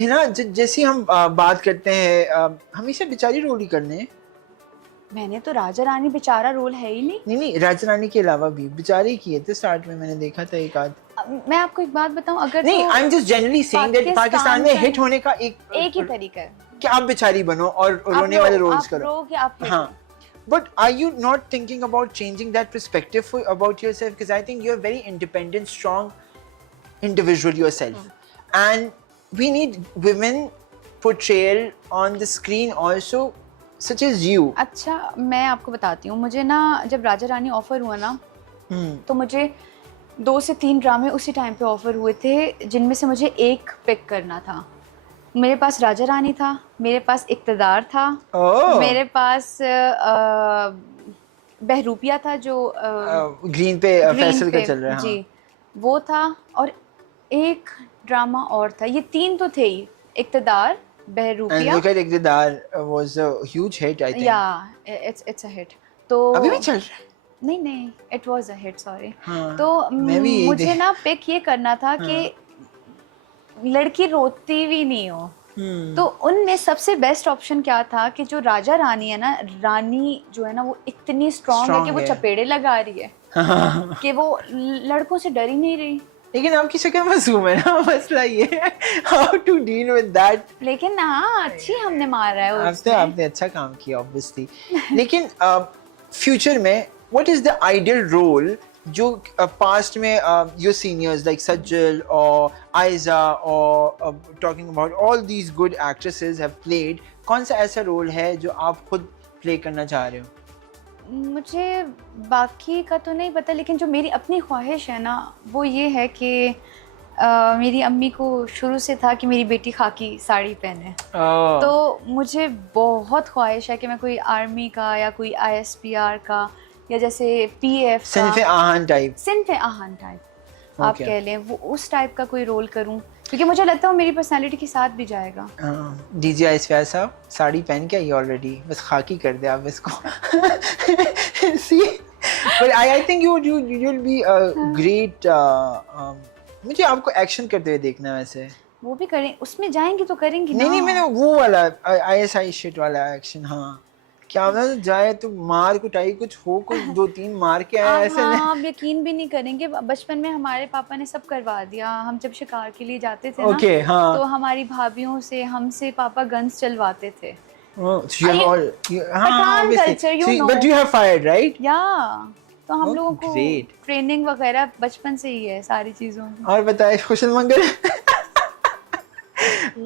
है ना, जैसे हम बात करते हैं हमेशा बेचारी रोल ही करने हैं। मैंने तो राजा रानी बेचारा रोल है ही नहीं। नहीं नहीं, राजा रानी के अलावा भी बेचारे किए थे स्टार्ट में, मैंने देखा था एक आध। मैं आपको एक बात बताऊं, अगर नहीं, तो I am just generally saying that Pakistan में हिट होने का एक ही तरीका है, कि आप बेचारी बनो और रोने वाले रोल्स करो। आप रो कि आप हिट हाँ, हो। but are you not thinking about changing that perspective about yourself? Because I think you're a very independent, strong individual yourself, and we need women portrayal on the screen also, such as you. अच्छा, मैं आपको बताती हूँ, मुझे ना जब Raja Rani offer हुआ ना, तो मुझे 2 से 3 ड्रामे उसी टाइम पे ऑफर हुए थे, जिनमें से मुझे एक पिक करना था। मेरे पास राजा रानी था, मेरे पास इक़्तिदार था, मेरे पास बहरूपिया था जो ग्रीन पे फैसल का चल रहा है। जी, वो था, और एक ड्रामा और था। ये 3 तो थे ही, इक़्तिदार, बहरूपिया। And look at इक़्तिदार was a huge hit, I think. Yeah, it's a hit. तो अभी भी चल रहा है? नहीं, it was a hit, sorry. हाँ, तो मुझे ना पिक ये करना था कि लड़की रोती भी नहीं हो। तो उनमें सबसे बेस्ट ऑप्शन क्या था कि जो राजा रानी है ना, रानी जो है ना, वो इतनी स्ट्रॉन्ग है कि वो चपेड़े लगा रही है कि वो लड़कों से डर ही नहीं रही। लेकिन आपकी शक्ल मासूम है ना, मसला ये है how to deal with that. लेकिन हाँ, अच्छी हमने मारा है उसमें। आपने अच्छा काम किया ऑब्वियसली। लेकिन फ्यूचर में what is the ideal role जो पास्ट में योर सीनियर्स लाइक सज्जल और आयजा और talking about all these good actresses have played, कौन सा ऐसा रोल है जो आप खुद प्ले करना चाह रहे हो? मुझे बाकी का तो नहीं पता, लेकिन जो मेरी अपनी ख्वाहिश है ना, वो ये है कि मेरी अम्मी को शुरू से था कि मेरी बेटी खाकी साड़ी पहने। तो मुझे बहुत ख्वाहिश है कि मैं कोई आर्मी का या कोई ISPR का या जैसे PF का, सिन्फ़े आहान टाइप आप कह लें, वो उस टाइप का कोई रोल करूं, क्योंकि मुझे लगता है वो मेरी पर्सनालिटी के साथ भी जाएगा। डीजे आइसफिया साहब साड़ी पहन के आई ऑलरेडी, बस खाकी कर दे आप इसको। See, but I think you will be a great. मुझे आपको एक्शन करते हुए देखना है वैसे। वो भी करें, उसमें जाएंगी तो करेंगी ना। नहीं, मैंने वो वाला ISI शिट वाला एक्शन। हाँ, क्या पता जाए तो मार कुटाई कुछ हो, कुछ 2-3 मार के आए ऐसे। हाँ, आप यकीन भी नहीं करेंगे, बचपन में हमारे पापा ने सब करवा दिया। हम जब शिकार के लिए जाते थे ना, हाँ। तो हमारी भाभियों से, हमसे पापा गन्स चलवाते थे। Pathan culture, you know. But you have fired, right? Yeah, तो हम लोगों को ट्रेनिंग वगैरह बचपन से ही है सारी चीजों की। और बताए खुशल मंगल।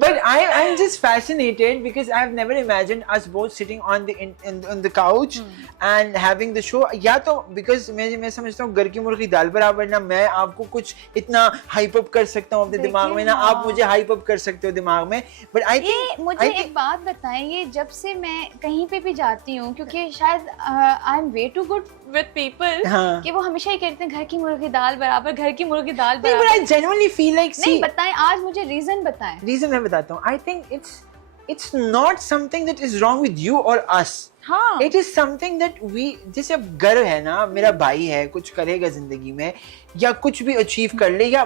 But I'm just fascinated because I've never imagined us both sitting on the couch and having the show. या तो because मैं समझता हूँ घर की मुर्गी दाल बराबर, ना मैं आपको कुछ इतना हाइप अप कर सकता हूँ अपने दिमाग में, ना आप मुझे हाइप अप कर सकते हो दिमाग में। But I think मुझे एक बात बताएं, ये जब से मैं कहीं पे भी जाती हूँ, क्योंकि शायद I am way too good with people, कि वो हमेशा ही कहते हैं घर की मुर्गी दाल बराबर, घर की मुर्गी दाल बराबर। But I genuinely feel like, नहीं बताएं, आज मुझे रीजन बताएं। रीजन मैं बताता हूँ। I think it's not something that is wrong with you or us. हाँ। It is something that we, जैसे अब गर्व है ना, मेरा भाई है, कुछ करेगा जिंदगी में या कुछ भी अचीव कर ले, या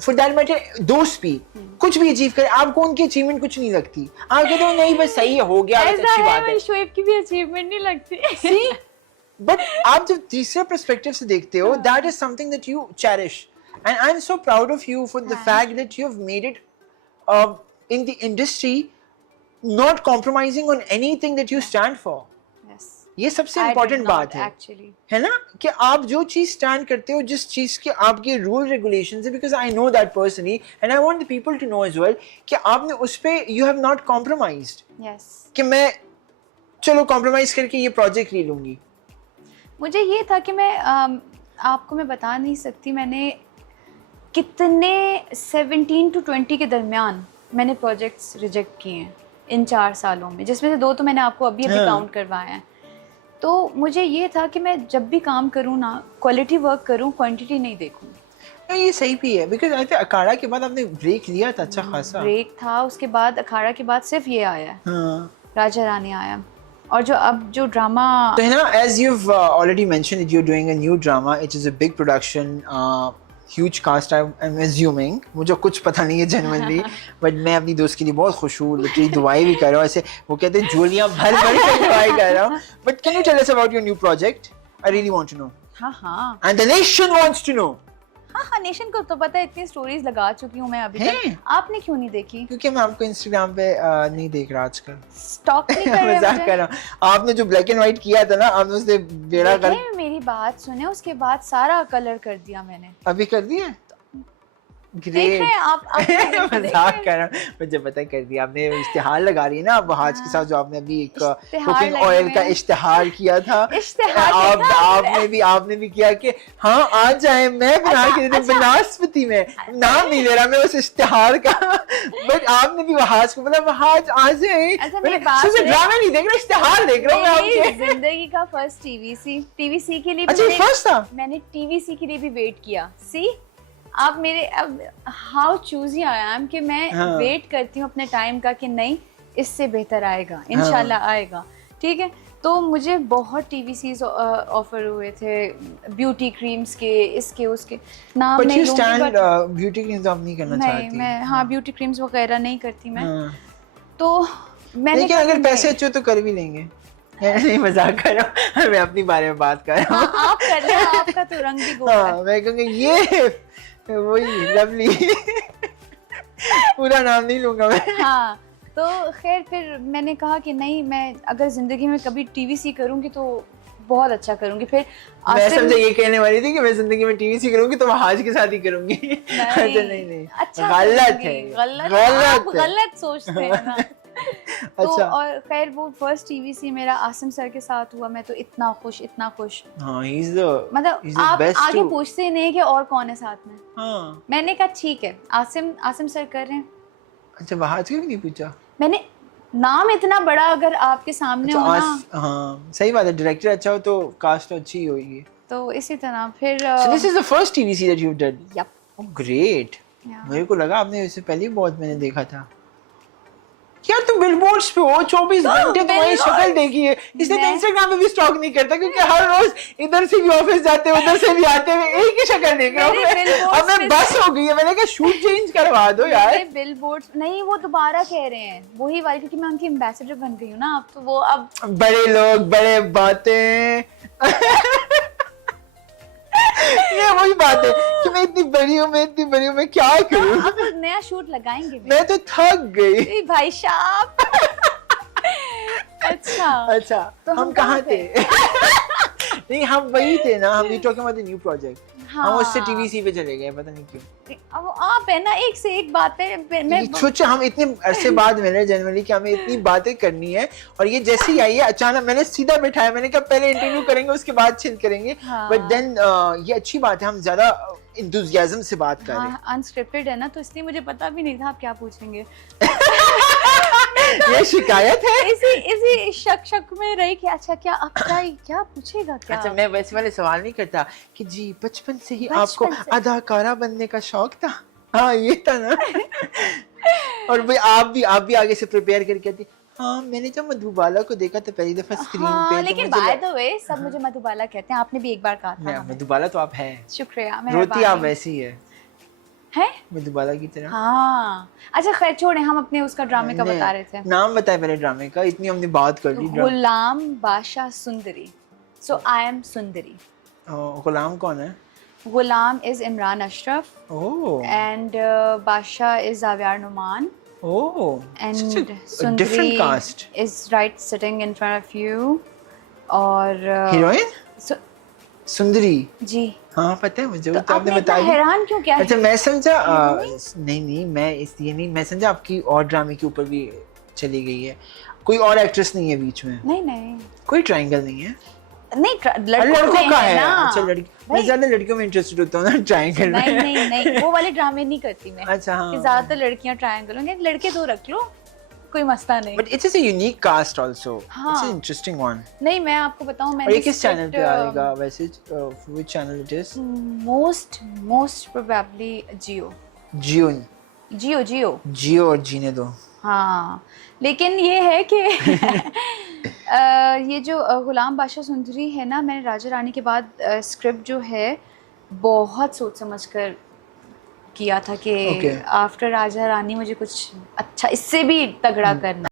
for that matter दोस्त भी कुछ भी अचीव करे, आपको उनकी अचीवमेंट कुछ नहीं लगती। आप कहते हो नहीं बस सही है, हो गया, बस अच्छी बात है। शोएब की भी अचीवमेंट नहीं लगती। बट आप जब तीसरे पर्सपेक्टिव से देखते हो, that is something that you cherish, and I'm so proud of you for the fact that you have made it in the industry, not compromising on anything that you stand for. Yes. ये सबसे important बात है actually. है ना, कि आप जो चीज स्टैंड करते हो, जिस चीज के आपके रूल रेगुलेशंस है, because I know that personally and I want the people to know as well, कि आपने उस पे you have not compromised. Yes. कि मैं चलो compromise करके ये project ले लूंगी। मुझे ये था कि मैं आपको मैं बता नहीं सकती मैंने कितने 17 to 20 के दरमियान मैंने प्रोजेक्ट्स रिजेक्ट किए हैं इन 4 सालों में, जिसमें से 2 तो मैंने आपको अभी काउंट करवाए हैं। तो मुझे ये था कि मैं जब भी काम करूँ ना, क्वालिटी वर्क करूँ, क्वांटिटी नहीं देखूँ। ये सही भी है, बिकॉज आई थिंक अखाड़ा के बाद आपने ब्रेक लिया था, अच्छा खासा ब्रेक था। उसके बाद अखाड़ा के बाद सिर्फ ये आया है, राजा रानी आया, और जो अब जो ड्रामा, तो है ना, as you've already mentioned that you're doing a new drama, it is a big production, huge cast. I'm assuming, मुझे कुछ पता नहीं है genuinely, but मैं अपनी दोस्त के लिए बहुत खुश हूँ, literally दुआएं भी कर रहा हूँ, ऐसे वो कहते हैं झोलियाँ भर भर के दुआएं कर रहा हूँ. But can you tell us about your new project? I really want to know. हाँ हाँ And the nation wants to know. हाँ, नेशन को तो पता है, इतनी स्टोरीज लगा चुकी हूँ मैं अभी तक. आपने क्यों नहीं देखी? क्योंकि मैं आपको इंस्टाग्राम पे नहीं देख रहा आजकल. स्टॉक नहीं कर रहे मजाक कर रहा हूँ. आपने जो ब्लैक एंड व्हाइट किया था ना, आपने उससे बेड़ा कर. मेरी बात सुने, उसके बाद सारा कलर कर दिया मैंने. अभी कर दिया. देख रहे हैं आप मजाक कर रहा हूँ. मुझे पता कर दिया आपने. इश्तिहार लगा रही है ना अब हाज के साथ, जो आपने अभी एक कुकिंग ऑयल का इश्तिहार किया था. आपने भी किया कि हाँ आ जाए, मैं बना के दे दूं बनास्पति में. नाम नहीं ले रहा मैं उस इश्तिहार का, बट आपने भी वहाज को बोला वहाज आ जाए. ड्रामा नहीं देख रहा, इश्तिहार देख रहा हूँ मैं आपके. जिंदगी का फर्स्ट टीवीसी के लिए फर्स्ट था. मैंने टीवीसी के लिए भी वेट किया. सी आप मेरे अब हाउ चूजी आई एम कि मैं वेट करती हूँ अपने टाइम का कि नहीं इससे बेहतर आएगा, इंशाल्लाह आएगा. ठीक है, तो मुझे बहुत टीवीसीज ऑफर हुए थे, ब्यूटी क्रीम्स के, इसके उसके. नाम नहीं लूंगी, ब्यूटी क्रीम्स आप नहीं करना चाहती. मैं हाँ ब्यूटी क्रीम्स वगैरह नहीं करती मैं. तो मैंने, लेकिन अगर पैसे अच्छे तो कर भी लेंगे. नहीं मजाक कर रहा हूँ, मैं अपनी बारे में बात कर रहा हूँ. आप कर रहे हो, आपका तो रंग भी गोरा है. मैं कहूँगा ये वही लवली. पूरा नाम नहीं लूंगा मैं. हाँ, तो खैर फिर मैंने कहा कि नहीं, मैं अगर जिंदगी में कभी टीवीसी करूंगी तो बहुत अच्छा करूंगी. फिर मैं समझा ये कहने वाली थी कि मैं जिंदगी में टीवीसी करूंगी तो मैं हाज के साथ ही करूंगी. नहीं अच्छा, गलत है, गलत सोचते हैं ना. तो और खैर वो फर्स्ट टीवीसी मेरा आसिम सर के साथ हुआ. मैं तो इतना खुश. हाँ, he's the मतलब आप आगे पूछते ही नहीं कि और कौन है साथ में. हाँ. मैंने कहा ठीक है, आसिम सर कर रहे हैं. अच्छा, वहाज के भी नहीं पूछा. मैंने नाम इतना बड़ा अगर आपके सामने हो ना. हाँ सही बात है, डायरेक्टर अच्छा हो तो कास्ट अच्छी होगी. तो इसी तरह फिर So this is the first TVC that you've done. Yep. Oh great. मेरे को लगा आपने इससे पहले बहुत मैंने देखा था. यार तुम बिलबोर्ड्स पे हो 24 घंटे, तुम्हारी शक्ल देखी है. इसलिए तो इंस्टाग्राम पे भी स्टॉक नहीं करता, क्योंकि हर रोज इधर से भी ऑफिस जाते हैं, उधर से भी आते हैं, एक ही शक्ल देख रहा हूँ. अब मैं बस हो गई है. मैंने कहा शूट चेंज करवा दो यार. बिलबोर्ड्स नहीं, वो दोबारा कह रहे हैं वही वाली, क्योंकि मैं उनकी एम्बेसडर बन गई हूँ ना अब. तो वो अब बड़े लोग बड़े बातें. ये वही बात है कि मैं इतनी बड़ी हूँ, मैं क्या करूँ. अब नया शूट लगाएंगे. मैं तो थक गई भाई साहब. अच्छा तो हम कहाँ थे? नहीं, हम वही थे ना. हम talking about the new project. हम उससे टीवीसी पे चले गए, पता नहीं क्यों. अब आप है ना एक से एक बात पे मैं सोचा हम इतने अरसे बाद मिले जनवरी कि हमें इतनी बातें करनी है, और ये जैसे ही आई है अचानक मैंने सीधा बैठाया. मैंने कहा पहले इंटरव्यू करेंगे उसके बाद चिल करेंगे. बट देन ये अच्छी बात है, हम ज्यादा इंथुसियाज्म से बात कर रहे हैं. अनस्क्रिप्टेड है ना, तो इसलिए मुझे पता भी नहीं था आप क्या पूछेंगे. ये शिकायत है. इसी शक में रही कि अच्छा क्या पूछेगा क्या. अच्छा, मैं वैसे वाले सवाल नहीं करता कि जी बचपन से ही आपको अदाकारा बनने का शौक था. हाँ ये था ना. और भाई आप भी आगे से प्रिपेयर करके आती. हाँ, मैंने जब मधुबाला को देखा था पहली दफा स्क्रीन पे. लेकिन बाय द वे सब मुझे मधुबाला कहते हैं. आपने भी एक बार कहा था. मधुबाला तो आप है. शुक्रिया. रोती आप वैसी है मधुबाला की तरह. हाँ अच्छा खैर छोड़े, हम अपने उसका ड्रामे का बता रहे थे. नाम बताए पहले ड्रामे का, इतनी हमने बात कर ली. गुलाम बादशाह सुंदरी. सो आई एम सुंदरी. गुलाम कौन है? गुलाम इज इमरान अशरफ. एंड बादशाह is Zaviyar Nauman. And Sundari is right sitting in front of you. और हीरोइन सुंदरी जी. हाँ पता है मुझे. तो आपने बताया. हैरान क्यों क्या? अच्छा मैं समझा. नहीं मैं इसलिए नहीं, मैं समझा आपकी और ड्रामे के ऊपर भी चली गई है. कोई और एक्ट्रेस नहीं है बीच में? नहीं कोई ट्रायंगल नहीं है. नहीं लड़कों का है ना. अच्छा मैं ज्यादा लड़कियों में इंटरेस्टेड होता हूँ ना ट्रायंगल में. नहीं वो वाले ड्रामे नहीं करती मैं. अच्छा हाँ. कि ज्यादातर लड़कियां ट्रायंगल होंगे, लड़के दो रख लो, कोई मसला नहीं. But it's a unique cast also. It's an interesting one. नहीं मैं आपको बताऊं, मैंने ये किस चैनल पे आएगा वैसे? Which channel it is? Most probably जियो और जीने दो. हाँ लेकिन ये है कि ये जो गुलाम बादशाह सुंदरी है ना, मैंने राजा रानी के बाद स्क्रिप्ट जो है बहुत सोच समझ कर किया था कि Okay. आफ्टर राजा रानी मुझे कुछ अच्छा इससे भी तगड़ा करना